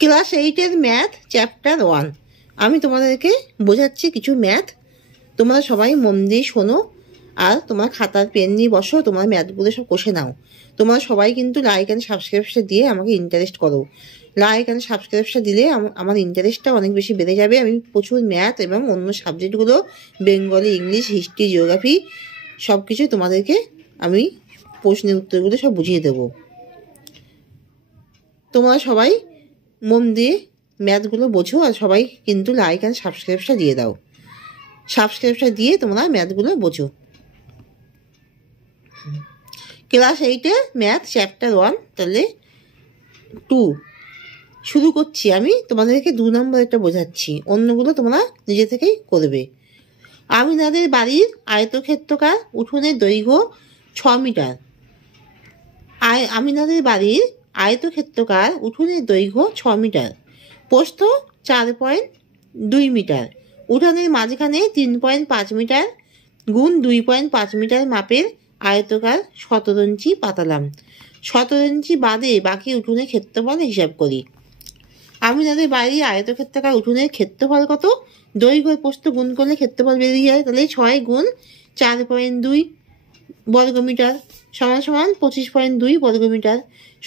Class 8-এর math chapter 1। আমি তোমাদেরকে বোঝাচ্ছি কিছু ম্যাথ, তোমরা সবাই মন দিয়ে শোনো আর তোমার খাতার পেন নিয়ে বসো, তোমার ম্যাথগুলো সব কষে নাও। তোমরা সবাই কিন্তু লাইক অ্যান্ড সাবস্ক্রাইবটা দিয়ে আমাকে ইন্টারেস্ট করো। লাইক অ্যান্ড সাবস্ক্রাইবটা দিলে আমার ইন্টারেস্টটা অনেক বেশি বেড়ে যাবে। আমি প্রচুর ম্যাথ এবং অন্য সাবজেক্টগুলো, বেঙ্গলি, ইংলিশ, হিস্ট্রি, জিওগ্রাফি সব কিছু তোমাদেরকে আমি প্রশ্নের উত্তরগুলো সব বুঝিয়ে দেবো। তোমরা সবাই মন দিয়ে ম্যাথগুলো বোঝো আর সবাই কিন্তু লাইক অ্যান্ড সাবস্ক্রাইবটা দিয়ে দাও। সাবস্ক্রাইবটা দিয়ে তোমরা ম্যাথগুলো বোঝো। ক্লাস 8-এ ম্যাথ চ্যাপ্টার 1 তাহলে 2 শুরু করছি। আমি তোমাদেরকে 2 নম্বরটা বোঝাচ্ছি, অন্যগুলো তোমরা নিজে থেকেই করবে। আমিনাদের বাড়ির আয়তক্ষেত্রাকার উঠোনের দৈর্ঘ্য 6 মিটার। আমিনাদের বাড়ির আয়তক্ষেত্রাকার উঠোনের দৈর্ঘ্য 6 মিটার, প্রস্থ 4.2 মিটার, উঠানের মাঝখানে 3.5 মিটার গুণ 2.5 মিটার মাপের আয়তকার 17 ইঞ্চি পাতালাম। 17 ইঞ্চি বাদে বাকি উঠোনের ক্ষেত্রফল হিসাব করি। আমিনাদের বাড়ির আয়তক্ষেত্রাকার উঠোনের ক্ষেত্রফল কত? দৈর্ঘ্য প্রস্থ গুণ করলে ক্ষেত্রফল বেরিয়ে যায়, তাহলে 6 গুণ 4.2 বর্গমিটার সমান সমান 25.2 বর্গমিটার।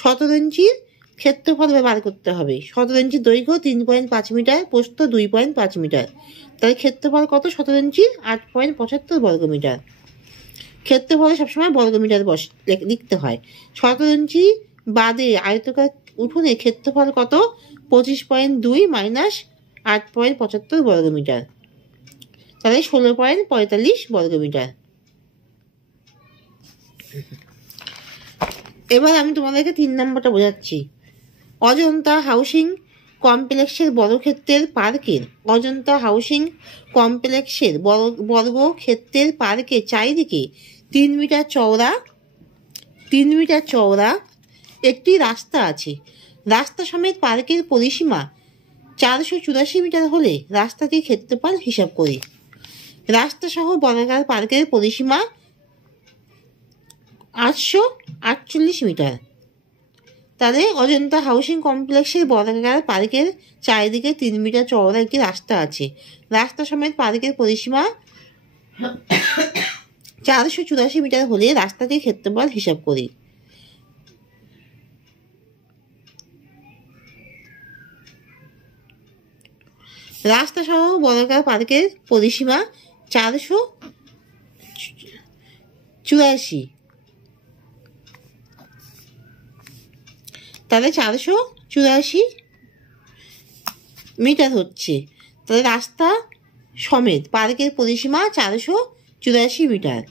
17 ইঞ্চির ক্ষেত্রফল বার করতে হবে। 17 ইঞ্চির দৈর্ঘ্য 3.5 মিটার, প্রস্থ 2.5 মিটার, তাহলে ক্ষেত্রফল কত? 17 ইঞ্চির 8.75 বর্গমিটার। ক্ষেত্রফলে সবসময় বর্গমিটার লিখতে হয়। 17 ইঞ্চি বাদে আয়তকার উঠোনে ক্ষেত্রফল কত? 25.2 মাইনাস 8.75 বর্গমিটার, তাহলে 16.45 বর্গমিটার। এবার আমি তোমাদেরকে 3 নম্বরটা বোঝাচ্ছি। অজন্তা হাউসিং কমপ্লেক্সের বর্গক্ষেত্রের পার্কের অজন্তা হাউসিং কমপ্লেক্সের বর্গক্ষেত্রের পার্কের চারিদিকে 3 মিটার চওড়া একটি রাস্তা আছে। রাস্তা সমেত পার্কের পরিসীমা 484 মিটার হলে রাস্তাটির ক্ষেত্রফল হিসাব করি। রাস্তা সহ বর্গাকার পার্কের পরিসীমা 848 মিটার। তাহলে অজন্তা হাউসিং কমপ্লেক্সের বর্গাকার পার্কের চারিদিকে 3 মিটার চওড়া একটি রাস্তা আছে। রাস্তা সমেত পার্কের পরিসীমা 484 মিটার হলে রাস্তাটির ক্ষেত্রফল হিসাব করি। রাস্তা সহ বর্গাকার পার্কের পরিসীমা 484, তাহলে 484 মিটার হচ্ছে। তাহলে রাস্তা সমেত পার্কের পরিসীমা 484 মিটার।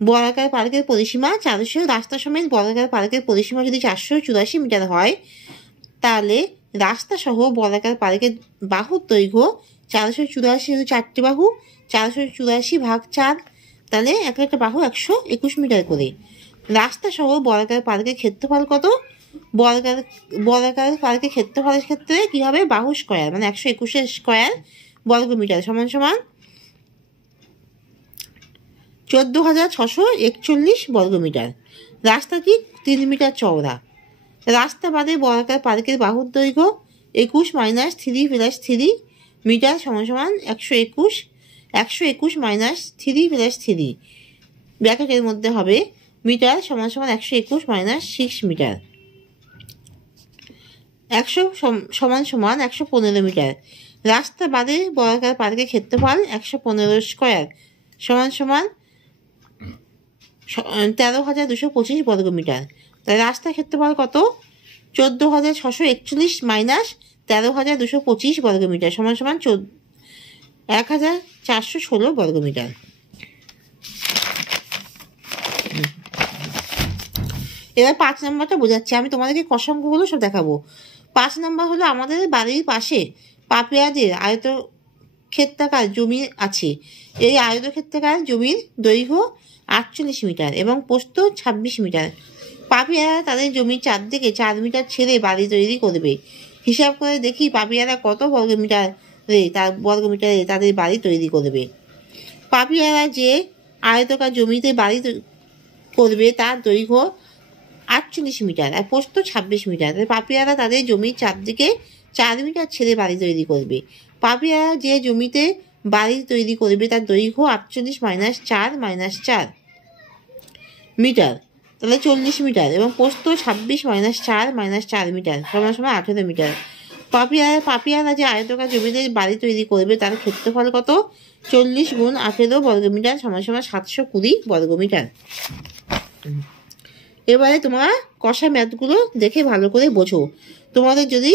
বর্গাকার পার্কের পরিসীমা 400, রাস্তা সমেত বর্গাকার পার্কের পরিসীমা যদি 484 মিটার হয়, তাহলে রাস্তা সহ বর্গাকার পার্কের বাহুর দৈর্ঘ্য 484, 4টি বাহু 484 ভাগ 4, তাহলে একটা বাহু 121 মিটার করে। রাস্তা সহ বর্গাকার পার্কের ক্ষেত্রফল কত? বর্গাকার পার্কের ক্ষেত্রফলের ক্ষেত্রে কী হবে? বাহু স্কোয়ার মানে 121 স্কোয়ার বর্গমিটার সমান সমান 14,641 বর্গমিটার। রাস্তাটি 3 মিটার চওড়া। রাস্তা বাদে বর্গাকার পার্কের বাহুর দৈর্ঘ্য 21 মাইনাস 3 প্লাস 3 মিটার সমান সমান 121। 121 মাইনাস 3 প্লাস 3 ব্র্যাকেটের মধ্যে হবে মিটার সমান সমান 121 মাইনাস 6 মিটার। 100 সমান সমান 115 মিটার। রাস্তা বাদে বর্গাকার পার্কের ক্ষেত্রফল 115 স্কোয়ার সমান সমান 13,225 বর্গমিটার। তাই রাস্তার ক্ষেত্রফল কত? 14,641 মাইনাস 13,225 বর্গমিটার সমান সমান 1,416 বর্গমিটার। এবার 5 নম্বরটা বোঝাচ্ছি। আমি তোমাদেরকে কষাঙ্কগুলো সব দেখাবো। 5 নম্বর হলো আমাদের বাড়ির পাশে পাপিয়াদের আয়তক্ষেত্রাকার জমি আছে। এই আয়তক্ষেত্রাকার জমির দৈর্ঘ্য 48 মিটার এবং প্রস্থ 26 মিটার। পাপিয়ারা তাদের জমির চারদিকে 4 মিটার ছেড়ে বাড়ি তৈরি করবে। হিসাব করে দেখি পাপিয়ারা কত বর্গমিটারে তাদের বাড়ি তৈরি করবে। পাপিয়ারা যে আয়তকার জমিতে বাড়ি করবে তার দৈর্ঘ্য 48 মিটার আর প্রস্থ 26 মিটার। পাপিয়ারা তাদের জমির চারদিকে 4 মিটার ছেড়ে বাড়ি তৈরি করবে। পাপিয়ারা যে জমিতে বাড়ি তৈরি করবে তার দৈর্ঘ্য 48 - 4 - 4 মিটার, তাহলে 40 মিটার, এবং প্রস্থ 26 - 4 - 4 মিটার সমান 18 মিটার। পাপিয়ারা যে আয়তকার জমিতে বাড়ি তৈরি করবে তার ক্ষেত্রফল কত? 40 × 18 বর্গমিটার সমান 720 বর্গমিটার। এবারে তোমরা কষা ম্যাথগুলো দেখে ভালো করে বোঝো। তোমাদের যদি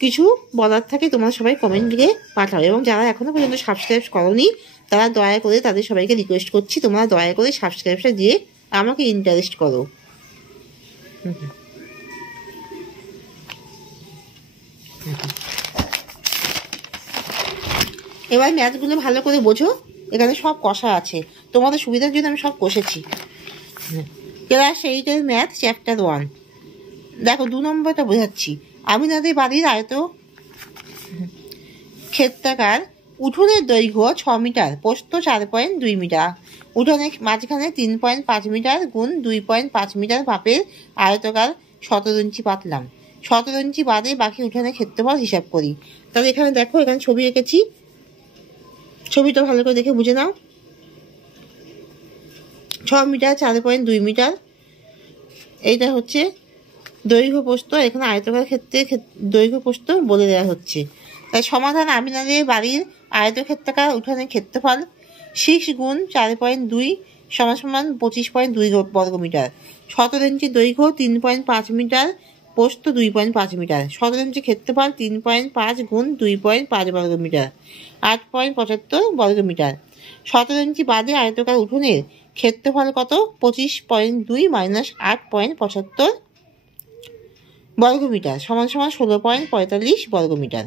কিছু বলার থাকে তোমরা সবাই কমেন্ট লিখে পাঠাও, এবং যারা এখনও পর্যন্ত সাবস্ক্রাইব করোনি তারা দয়া করে তাদের সবাইকে রিকোয়েস্ট করছি তোমরা দয়া করে সাবস্ক্রাইবটা দিয়ে আমাকে ইন্টারেস্ট করো। এবার ম্যাথগুলো ভালো করে বোঝো, এখানে সব কষা আছে, তোমাদের সুবিধার জন্য আমি সব কষেছি। ক্লাস 8-এর ম্যাথ চ্যাপ্টার 1। দেখো 2 নম্বরটা বোঝাচ্ছি। আমিনাদের বাড়ির আয়ত ক্ষেত্রাকার উঠোনের দৈর্ঘ্য 6 মিটার, প্রস্থ 4.2 মিটার। উঠোনের মাঝখানে 3.5 মিটার গুণ 2.5 মিটার মাপের আয়তকার 17 ইঞ্চি পাতলাম। 17 ইঞ্চি বাদে বাকি উঠোনের ক্ষেত্রফল হিসাব করি। তাহলে এখানে দেখো, এখানে ছবি এঁকেছি, ছবিটা ভালো করে দেখে বুঝে নাও। 6 মিটার, 4.2 মিটার, এইটা হচ্ছে দৈর্ঘ্য প্রস্থ। এখানে আয়তকার ক্ষেত্রে দৈর্ঘ্য প্রস্থ বলে দেওয়া হচ্ছে। তাই সমাধান: আমিনাদের বাড়ির আয়তক্ষেত্রাকার উঠানের ক্ষেত্রফল 6 × 4.2 = 25.2 বর্গমিটার। 17 ইঞ্চি দৈর্ঘ্য 3.5 মিটার, প্রস্থ 2.5 মিটার। 17 ইঞ্চি ক্ষেত্রফল 3.5 × 2.5 বর্গমিটার, 8.75 বর্গমিটার। 17 ইঞ্চি বাদে আয়তকার উঠোনের ক্ষেত্রফল কত? 25.2 - 8.75 বর্গমিটার সমান 16.45 বর্গমিটার।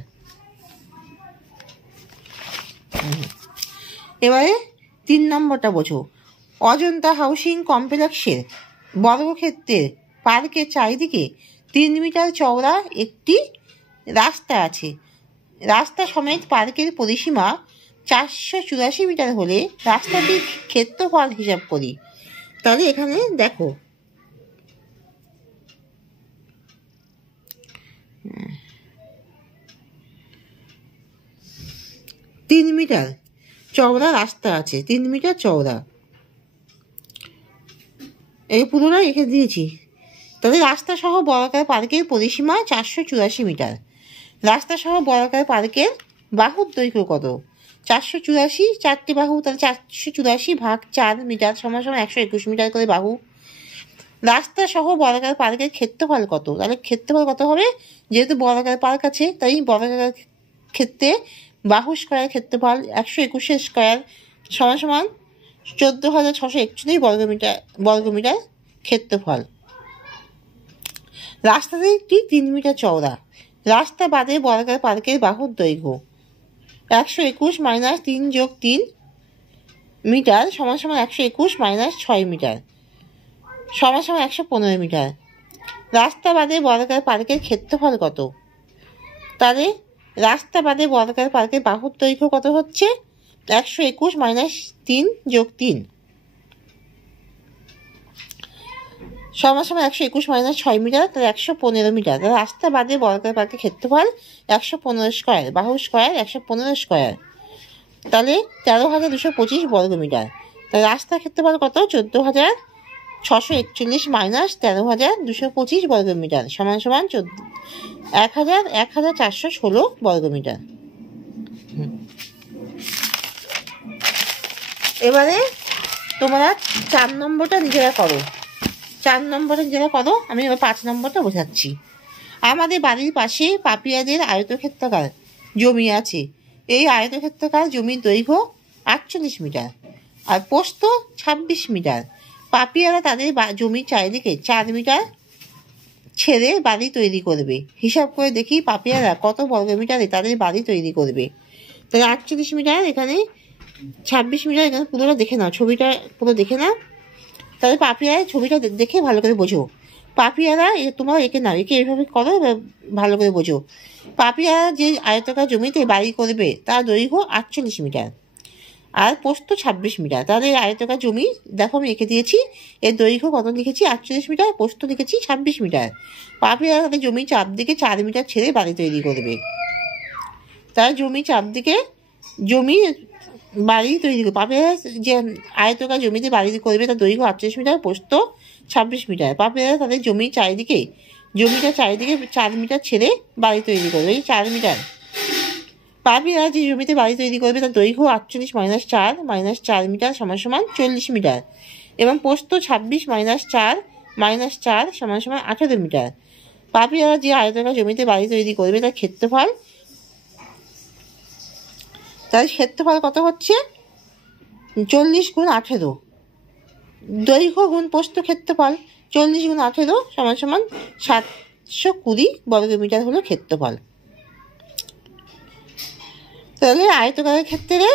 এবারে 3 নম্বরটা বোঝো। অজন্তা হাউসিং কমপ্লেক্সের বর্গক্ষেত্রের পার্কের চারিদিকে 3 মিটার চওড়া একটি রাস্তা আছে। রাস্তা সমেত পার্কের পরিসীমা 484 মিটার হলে রাস্তাটির ক্ষেত্রফল হিসাব করি। তাহলে এখানে দেখো, তিন মিটার চওড়া রাস্তা আছে, 3 মিটার চওড়া, এই পুরোটা রেখে দিয়েছি। তবে রাস্তা সহ বর্গাকার পার্কের পরিসীমা 484 মিটার। রাস্তা সহ বর্গাকার পার্কের বাহুর দৈর্ঘ্য কত? 484, 4টি বাহু, তাহলে 484 / 4 মিটার সমান 121 মিটার করে বাহু। রাস্তা সহ বর্গাকার পার্কের ক্ষেত্রফল কত? তাহলে ক্ষেত্রফল কত হবে? যেহেতু বর্গাকার পার্ক আছে তাই বর্গাকার ক্ষেত্রে বাহু স্কয়ার ক্ষেত্রফল 121 স্কয়ার সমান 14,641 বর্গমিটার ক্ষেত্রফল। রাস্তাটি 3 মিটার চওড়া। রাস্তা বাদে বর্গাকার পার্কের বাহুর দৈর্ঘ্য 121 - 3 + 3 মিটার সমান 121 - 6 মিটার সমান 115 মিটার। রাস্তা বাদে বর্গাকার পার্কের ক্ষেত্রফল কত? তাহলে রাস্তা বাদে বর্গাকার পার্কের বাহুর দৈর্ঘ্য কত হচ্ছে? 121 - 3 + 3 সমান 121 - 6 মিটার, তাহলে 115 মিটার। রাস্তা বাদে বর্গাকার পার্কের ক্ষেত্রফল 115 স্কয়ার, বাহু স্কয়ার 115 স্কয়ার, তাহলে 13,225 বর্গমিটার। তাহলে রাস্তার ক্ষেত্রফল কত? 14,641 - 13,225 বর্গমিটার সমান 1,416 বর্গমিটার। এবারে তোমরা 4 নম্বরটা নিজেরা করো। 4 নম্বরটা নিজেরা করো, আমি এবার 5 নম্বরটা বোঝাচ্ছি। আমাদের বাড়ির পাশে পাপিয়াদের আয়তক্ষেত্রাকার জমি আছে। এই আয়তক্ষেত্রাকার জমির দৈর্ঘ্য 48 মিটার আর প্রস্থ 26 মিটার। পাপিয়ারা তাদের জমির চারিদিকে 4 মিটার ছেড়ে বাড়ি তৈরি করবে। হিসাব করে দেখি পাপিয়ারা কত বর্গমিটারে তাদের বাড়ি তৈরি করবে। তাহলে 48 মিটার, এখানে 26 মিটার, এখানে পুরোটা দেখে নাও, ছবিটা পুরো দেখে নাও। তাহলে পাপিয়ারা ছবিটা দেখে ভালো করে বোঝো। পাপিয়ারা তোমরা এঁকে নাও, এঁকে এইভাবে করো, ভালো করে বোঝো। পাপিয়ারা যে আয়তাকার জমিতে বাড়ি করবে তার দৈর্ঘ্য 48 মিটার আর পোস্ত 26 মিটার। তাহলে এই আয়তকার জমি দেখো আমি এঁকে দিয়েছি। এর দৈর্ঘ্য কত লিখেছি 48 মিটার, পোস্ত লিখেছি 26 মিটার। পাপিয়ারা তাদের জমি চারদিকে 4 মিটার ছেড়ে বাড়ি তৈরি করবে। তার জমি চারদিকে বাড়ি তৈরি করবে। পাপিয়ারা যে আয়তকার জমিতে বাড়ি করবে তার দৈর্ঘ্য 48 মিটার, পোস্ত 26 মিটার। পাপিয়ারা তাদের জমিটা চারিদিকে 4 মিটার ছেড়ে বাড়ি তৈরি করবে। এই 4 মিটার। পাপিয়ারা যে জমিতে বাড়ি তৈরি করবে তার দৈর্ঘ্য 48 - 4 মিটার = 40 মিটার এবং পোস্ত 26 - 4 - 4 = 18 মিটার। পাপিয়ারা যে আয়তকার জমিতে বাড়ি তৈরি করবে তার ক্ষেত্রফল কত হচ্ছে 40 × 18। দৈর্ঘ্য গুণ পোস্ত ক্ষেত্রফল 40 × 18 = 720 বর্গমিটার হলো ক্ষেত্রফল। তাহলে আয়তকারের ক্ষেত্রে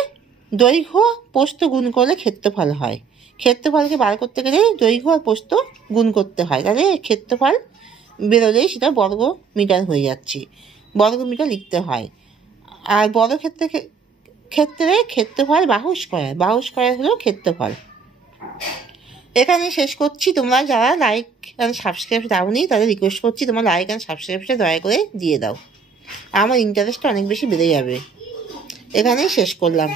দৈর্ঘ্য পোস্ত গুণ করলে ক্ষেত্রফল হয়। ক্ষেত্রফলকে বার করতে গেলে দৈর্ঘ্য আর পোস্ত গুণ করতে হয়। তাহলে ক্ষেত্রফল বেরোলে সেটা বর্গ মিটার হয়ে যাচ্ছে, বর্গ মিটার লিখতে হয়। আর বড় ক্ষেত্রে ক্ষেত্রফল বাহু স্কয়ার হলো ক্ষেত্রফল। এখানে শেষ করছি। তোমরা যারা লাইক অ্যান্ড সাবস্ক্রাইব দাওনি তাদের রিকোয়েস্ট করছি তোমরা লাইক অ্যান্ড সাবস্ক্রাইবটা দয়া করে দিয়ে দাও, আমার ইন্টারেস্টটা অনেক বেশি বেড়ে যাবে। এখানেই শেষ করলাম।